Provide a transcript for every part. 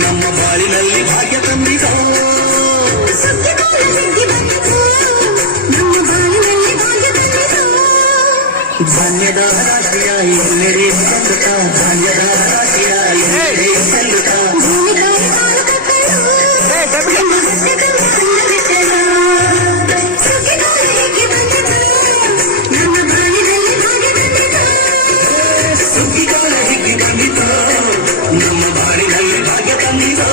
ನಮ್ಮ ಬಾಳಿನಲ್ಲಿ ಭಾಗ್ಯ ತಂದಿದೋ ಧಾನ್ಯದ ರಾಶಿಯ ಎಲ್ಲೆಡೆ ಚೆಲ್ಲುತ್ತ ಧಾನ್ಯದ ರಾಶಿಯ ಎಲ್ಲೆಡೆ ಚೆಲ್ಲುತ್ತ ಸುಗ್ಗಿಗಾಲ ಹಿಗ್ಗಿ ಬಂದಿತೋ ನಮ್ಮ ಬಾಳಿನಲ್ಲಿ ಭಾಗ್ಯ ತಂದಿದೋ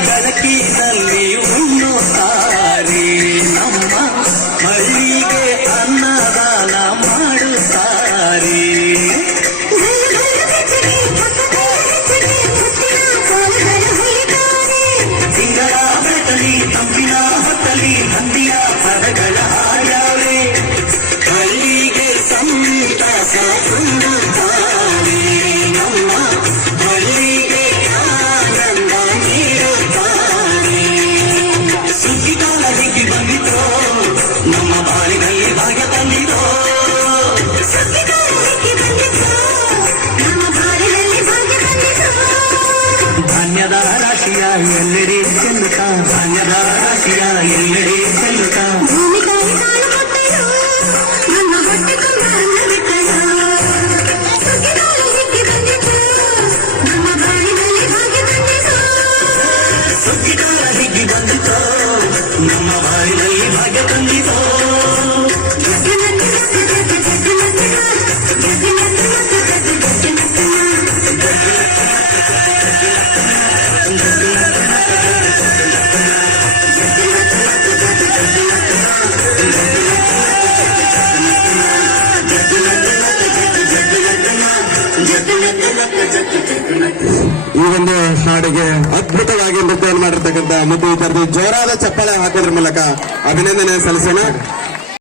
ಬೆಳಕಿನಲ್ಲಿ ಉಣ್ಣುತ್ತಾರೆ ನಮ್ಮ ಹಳ್ಳಿಗೆ ಅನ್ನದಾನ ಮಾಡುತ್ತಾರೆ ತಿಂಗಳ ಬೆಳಕಲಿ ತಂಪಿನ ಹೊತ್ತಲಿ ಹಂದಿಯ ಪದಗಳ ಹಾಡಾವೆ ಹಳ್ಳಿಗೆ ಸಂತಸ ತುಂಬುತ್ತಾರೆ ನಮ್ಮ ಹಳ್ಳಿಗೆ ಆನಂದ ನೀಡುತ್ತಾರೆ ಸುಗ್ಗಿಗಾಲ ಹಿಗ್ಗಿ ಬಂದಿತೋ ನಮ್ಮ ಬಾಳಿನಲ್ಲಿ ಭಾಗ್ಯ ತಂದಿದೋ ಧಾನ್ಯದ ರಾಶಿಯ ಎಲ್ಲೆಡೆ ಚೆಲ್ಲುತ್ತ ಧಾನ್ಯದ ರಾಶಿಯ ಎಲ್ಲೆಡೆ ಚೆಲ್ಲುತ್ತ ಸುಗ್ಗಿಗಾಲ ಹಿಗ್ಗಿ ಬಂದಿತೋ ನಮ್ಮ ಬಾಳಿನಲ್ಲಿ ಭಾಗ್ಯ ತಂದಿತೋ ಈ ಒಂದು ಹಾಡಿಗೆ ಅದ್ಭುತವಾಗಿ ನೃತ್ಯವನ್ನು ಮಾಡಿರ್ತಕ್ಕಂಥ ಮುದ್ದು ವಿದ್ಯಾರ್ಥಿ ಜೋರಾದ ಚಪ್ಪಾಳೆ ಹಾಕೋದ್ರ ಮೂಲಕ ಅಭಿನಂದನೆ ಸಲ್ಲಿಸೋಣ.